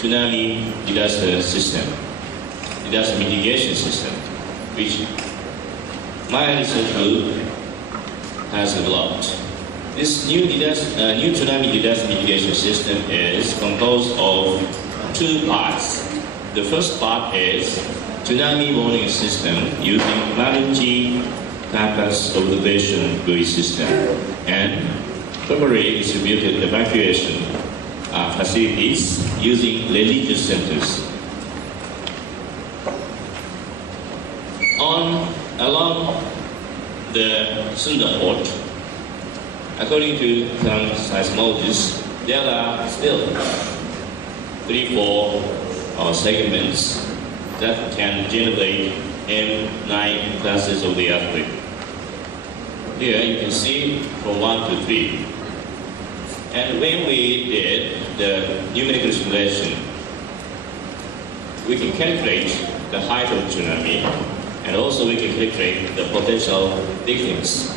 tsunami disaster system, disaster mitigation system, which my research group has developed. This new tsunami disaster mitigation system is composed of two parts. The first part is tsunami warning system using multi-purpose observation buoy system and temporary distributed evacuation facilities using religious centers. Along the Sunda Port, according to some seismologists, there are still 3-4 segments that can generate M9 classes of the earthquake. Here you can see from 1 to 3. And when we did the numerical simulation, we can calculate the height of tsunami, and also we can calculate the potential victims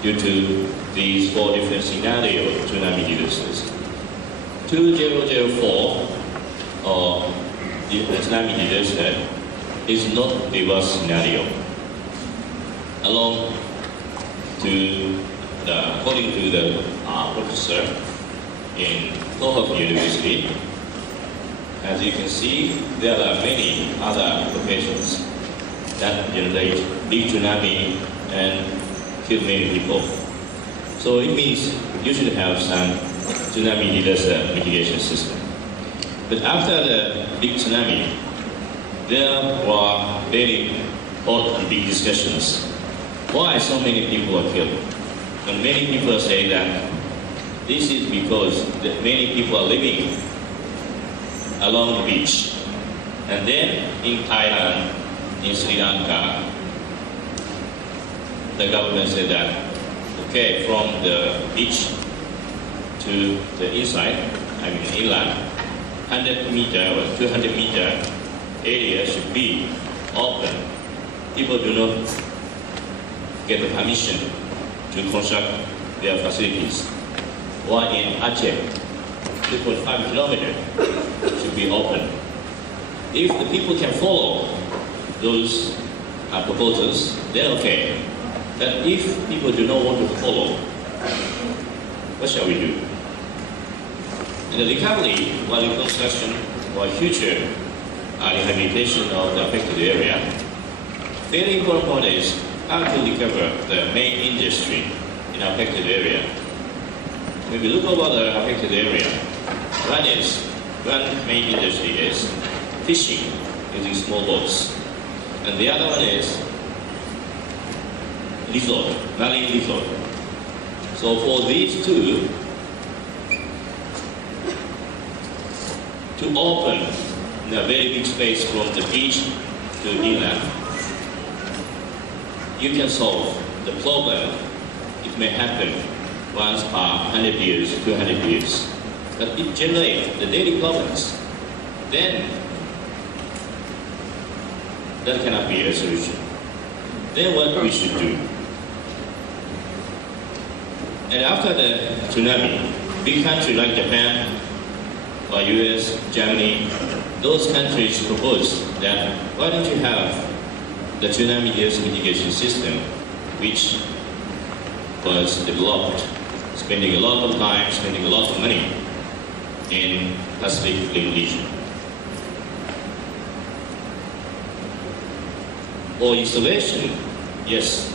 due to these 4 different scenarios of tsunami disasters. 2004, the tsunami disaster is not the worst scenario. According to the professor in Tohoku University, as you can see, there are many other locations that generate big tsunami and kill many people. So it means you should have some tsunami disaster mitigation system. But after the big tsunami, there were very hot and big discussions. Why so many people are killed? And many people say that this is because many people are living along the beach. And then in Thailand, in Sri Lanka, the government said that, okay, from the beach to the inside, inland, 100 meter or 200 meter area should be open. People do not get the permission to construct their facilities. Or in Aceh, 2.5 kilometers should be open. If the people can follow those proposals, then okay. But if people do not want to follow, what shall we do? And the recovery or reconstruction or future rehabilitation of the affected area, very important point is how to recover the main industry in affected area. When we look over the affected area, one main industry is fishing using small boats, and the other one is resort, marine resort. So for these two, to open a very big space from the beach to inland, you can solve the problem. It may happen once per 100 years, 200 years. But it generates the daily problems. Then that cannot be a solution. Then what we should do? And after the tsunami, big countries like Japan or US, Germany, those countries proposed that why don't you have the tsunami disaster mitigation system, which was developed, spending a lot of time, spending a lot of money in Pacific Rim region. For installation, yes,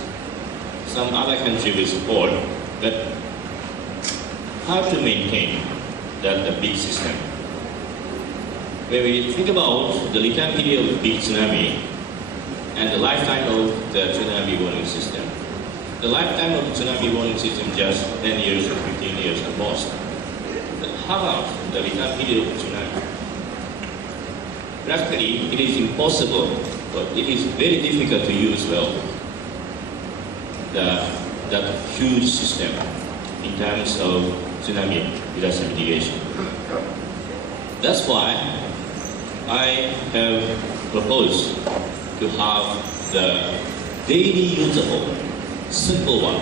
some other country will support, but how to maintain that big system? When we think about the return period of big tsunami and the lifetime of the tsunami warning system, the lifetime of the tsunami warning system just 10 years or 15 years at most. But how about the return period of tsunami? Practically, it is impossible, but it is very difficult to use well that huge system in terms of tsunami disaster mitigation. That's why I have proposed to have the daily usable, simple one.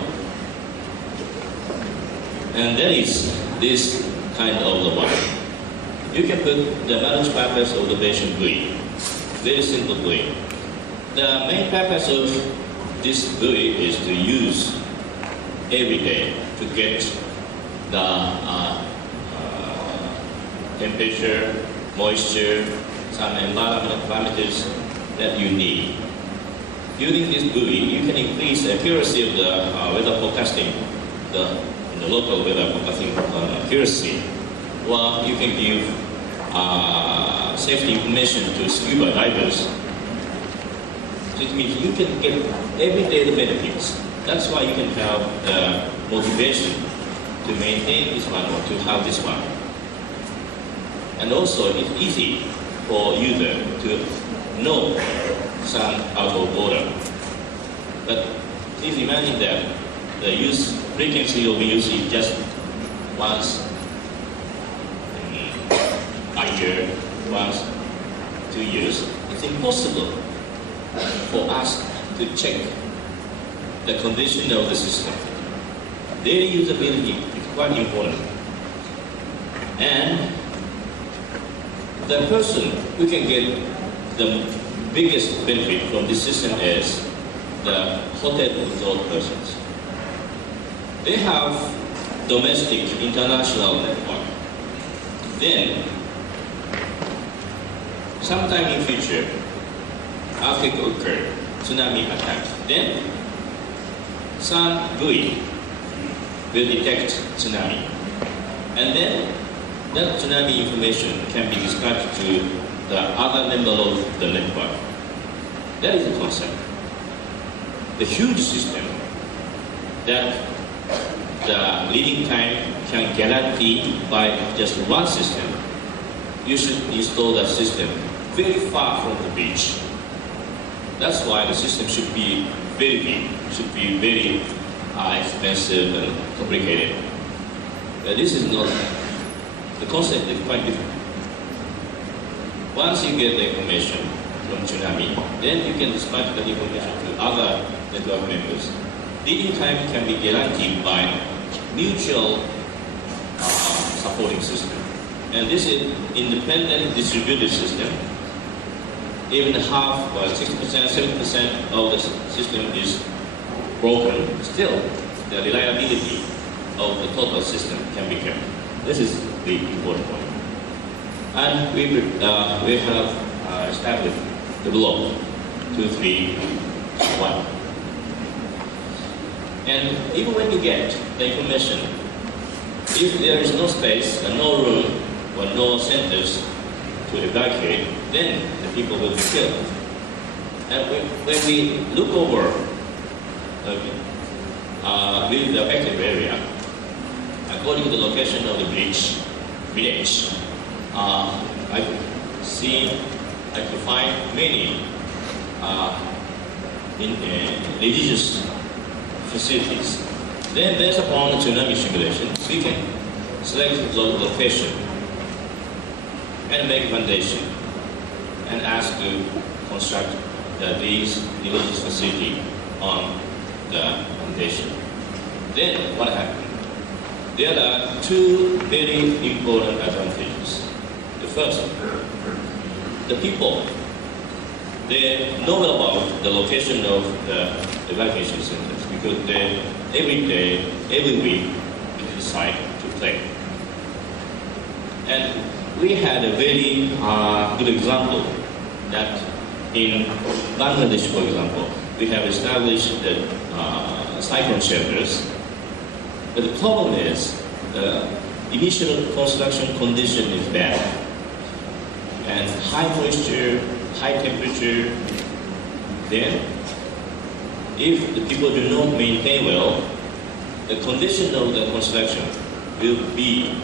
And that is this kind of the one. you can put the multi-purpose observation buoy. Very simple buoy. The main purpose of this buoy is to use every day to get the temperature, moisture, some environmental parameters that you need. Using this buoy, you can increase the accuracy of the weather forecasting, the local weather forecasting accuracy, or you can give safety information to scuba divers. So it means you can get everyday the benefits. That's why you can have the motivation to maintain this one or to have this one. And also, it's easy for user to know some out of order. But please imagine that the use frequency of use is just once a year, once 2 years. It's impossible for us to check the condition of the system. Daily usability is quite important. And the person who can get the biggest benefit from this system is the hotel resort persons. They have domestic, international network. Then, sometime in future, earthquake occurred, tsunami attack. Then, some buoy will detect tsunami. And then, that tsunami information can be dispatched to the other member of the network. That is the concept. The huge system that the leading time can guarantee by just one system. You should install that system very far from the beach. That's why the system should be very big, should be very expensive and complicated. This is not, the concept is quite different. Once you get the information from tsunami, then you can dispatch that information to other network members. Leading time can be guaranteed by mutual supporting system. And this is independent distributed system. Even half, 60%, 70% of the system is broken. Still, the reliability of the total system can be kept. This is the important point. And we have established the block 2, 3, 1. And even when you get the information, if there is no space, no room, or no centers to evacuate, then the people will be killed. And when we look over with the affected area, according to the location of the village, I could find many religious facilities. Then based upon the tsunami simulation, we can select the location and make a foundation and ask to construct these religious facility on the foundation. Then what happened? There are two very important advantages. The first, the people, they know about the location of the evacuation centers because they every day, every week, they decide to play. And we had a very good example that in Bangladesh, for example, we have established the cyclone shelters. But the problem is the initial construction condition is bad. And high moisture, high temperature, then if the people do not maintain well, the condition of the construction will be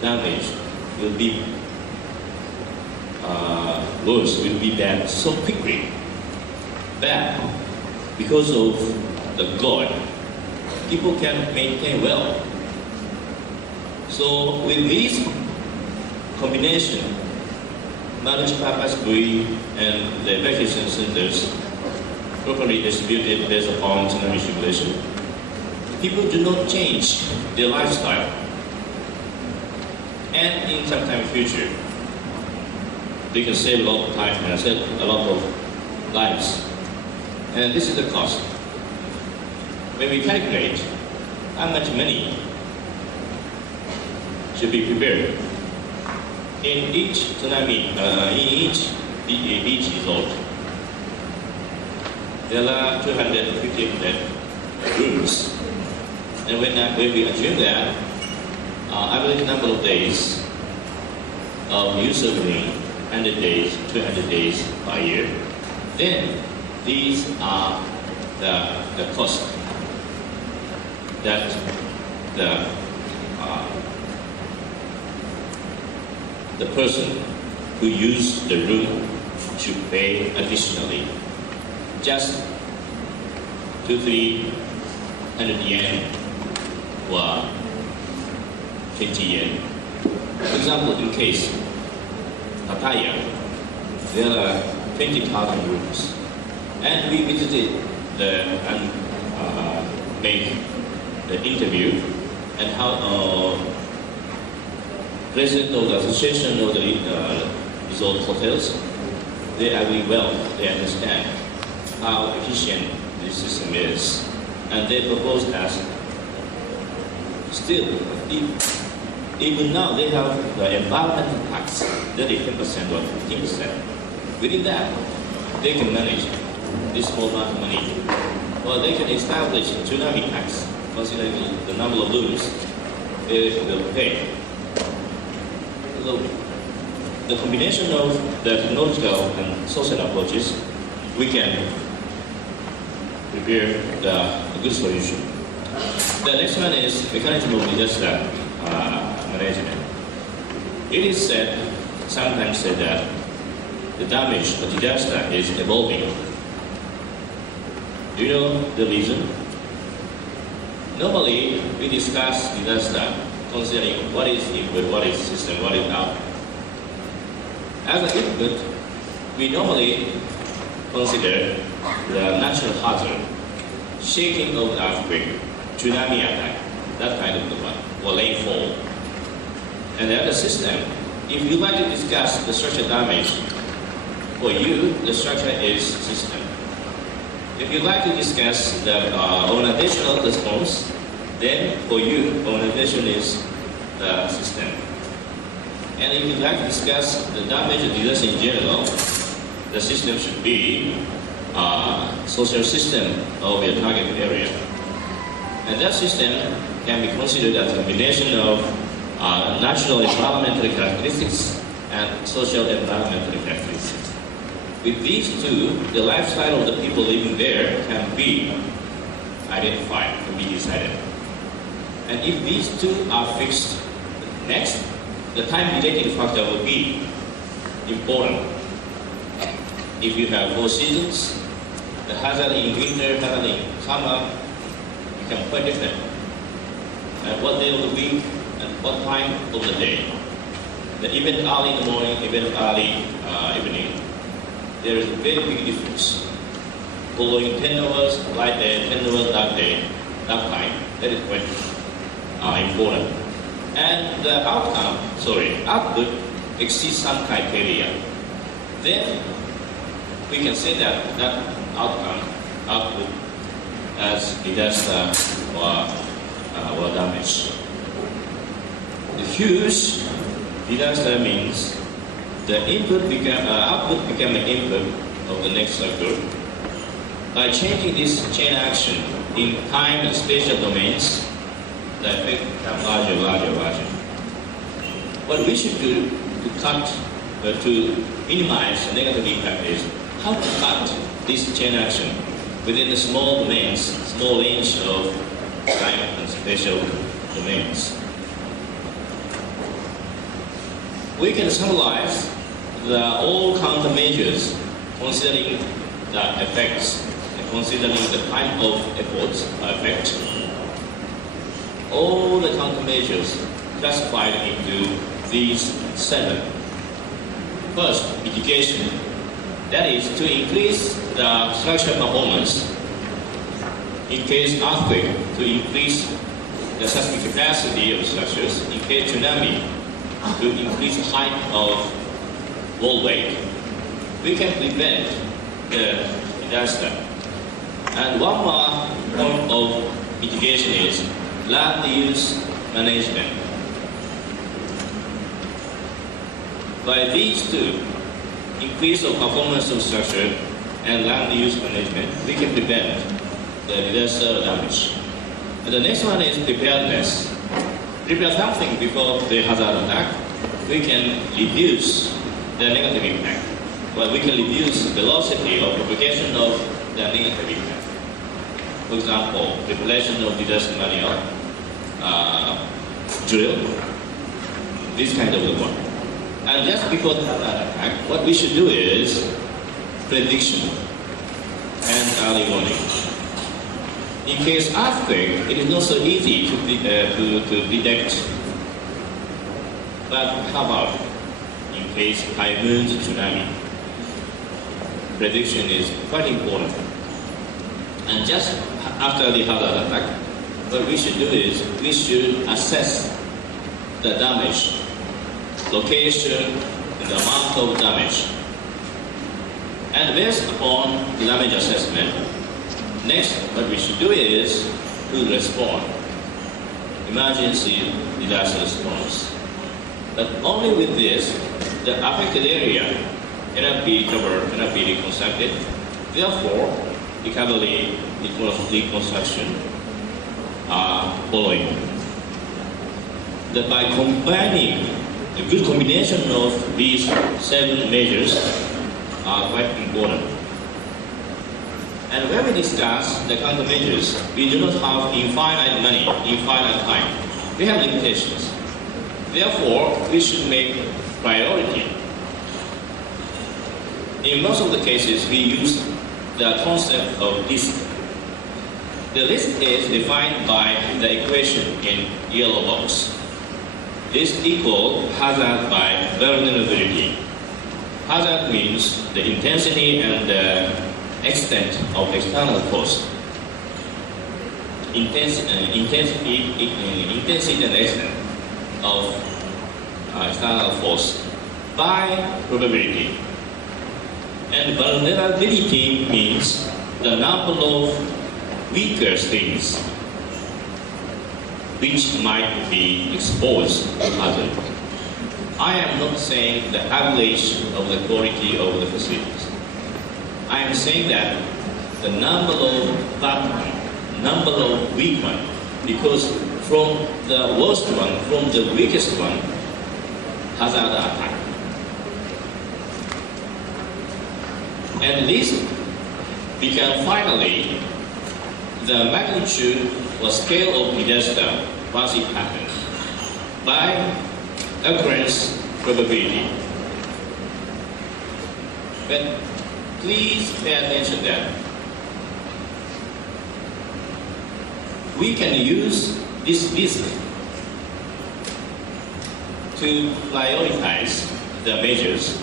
damaged, will be worse, will be bad so quickly. Bad because of the God. People can maintain well. So with this combination, multi-purpose buoy and the evacuation centers properly distributed based upon tsunami simulation, people do not change their lifestyle. and in some time future, they can save a lot of time and save a lot of lives. And this is the cost. When we calculate how much money should be prepared in each tsunami, in each beach resort, there are 250 rooms. And when we assume that average number of days of use of green, 100 days, 200 days per year, then these are the cost that the person who used the room should pay additionally. Just 200-300 yen or 50 yen. For example, in case Pattaya, there are 20,000 rooms, and we visited and made the interview, and how president of the association of the resort hotels, they agree well, they understand how efficient this system is, and they propose us. Still, even now they have the environmental tax, that is 10% or 15%. Within that, they can manage this small amount of money. Well, they can establish a tsunami tax, considering the number of rooms they will pay. So, the combination of the technological and social approaches, we can prepare the good solution. The next one is mechanism of disaster management. It is said, sometimes said that the damage, the disaster is evolving. Do you know the reason? Normally, we discuss disaster considering what is input, what is system, what is output. As an input, we normally consider the natural hazard, shaking of the earthquake, tsunami attack, that kind of the one, or rainfall. And the other system, if you like to discuss the structural damage, for you, the structure is system. If you like to discuss the organizational response, then for you, organization is the system. And if you like to discuss the damage and disaster in general, the system should be social system of your target area. And that system can be considered as a combination of natural environmental characteristics and social environmental characteristics. With these two, the lifestyle of the people living there can be identified, can be decided. And if these two are fixed, next, the time-related factor will be important. If you have 4 seasons, the hazard in winter, hazard in summer, become quite different. At what day of the week, and what time of the day. The event early in the morning, event early evening, there is a very big difference. Following 10 hours, light day, 10 hours, dark day, dark time, that is quite important. And the output exceeds some criteria. Then we can say that that output as disaster or damage. The huge disaster means the output become an input of the next cycle. By changing this chain action in time and spatial domains, the effect becomes larger, larger, larger. What we should do to minimize the negative impact is how to cut this chain action within the small domains, small range of time and spatial domains. We can summarize all countermeasures considering the effects and considering the kind of efforts effect. All the countermeasures classified into these 7. First, mitigation. That is to increase the structural performance. In case earthquake, to increase the seismic capacity of structures. In case tsunami, to increase the height of wall weight, we can prevent the disaster. And one more point of mitigation is land use management. By these two, increase of performance of structure and land use management, we can prevent the disaster damage. And the next one is preparedness. Prepare something before the hazard attack. We can reduce the negative impact. Well, we can reduce the velocity of propagation of the negative impact. For example, preparation of disaster manual, drill, this kind of work. And just before the hazard attack, what we should do is prediction and early warning. In case earthquake, it is not so easy to predict. But how about in case typhoons, tsunami? Prediction is quite important. And just after the hazard attack, what we should do is we should assess the damage, location, and the amount of damage. And based upon the damage assessment, next what we should do is to respond, emergency disaster response. But only with this, the affected area cannot be covered, cannot be reconstructed. Therefore, recovery, reconstruction are following. That by combining a good combination of these 7 measures are quite important. And when we discuss the countermeasures, we do not have infinite money, infinite time. We have limitations. Therefore, we should make priority. In most of the cases, we use the concept of risk. The risk is defined by the equation in yellow box. Risk equal hazard by vulnerability. Hazard means the intensity and the extent of external force. Intensity and extent of external force by probability. And vulnerability means the number of weaker things which might be exposed to hazard. I am not saying the average of the quality of the facilities. I am saying that the number of bad one, number of weak one, because from the worst one, from the weakest one, hazard attack. And this become finally the magnitude or scale of disaster once it happens by occurrence probability. But please pay attention that we can use this risk to prioritize the measures.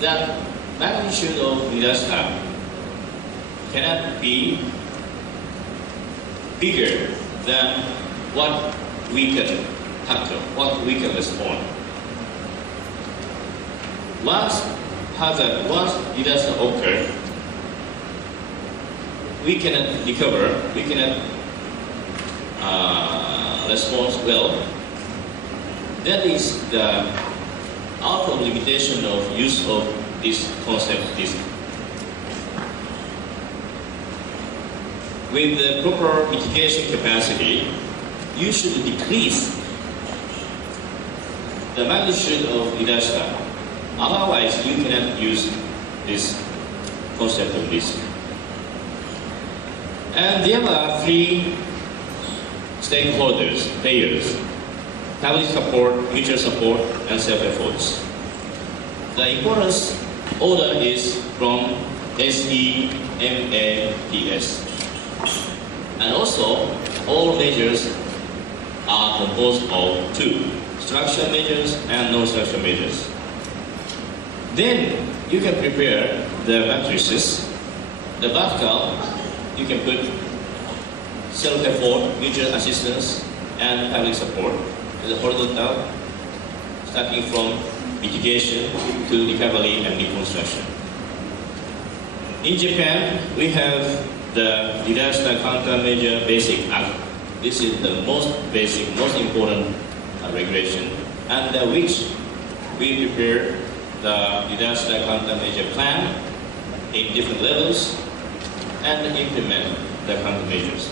That magnitude of disaster cannot be bigger than what we can tackle, what we can respond. Once disaster occurs, we cannot recover, we cannot respond well. That is the outer limitation of use of this concept risk. With the proper mitigation capacity, you should decrease the magnitude of disaster. Otherwise, you cannot use this concept of risk. And there are 3 stakeholders, players: public support, mutual support, and self-efforts. The importance order is from SEMATS. And also, all measures are composed of 2, structural measures and non-structural measures. Then you can prepare the matrices. The vertical, you can put self-effort, mutual assistance, and public support. is horizontal, starting from mitigation to recovery and reconstruction. In Japan, we have the Disaster Countermeasure Basic Act. This is the most basic, most important regulation, under which we prepare the disaster countermeasure plan in different levels and implement the countermeasures.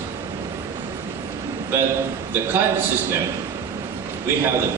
But the current system, we have the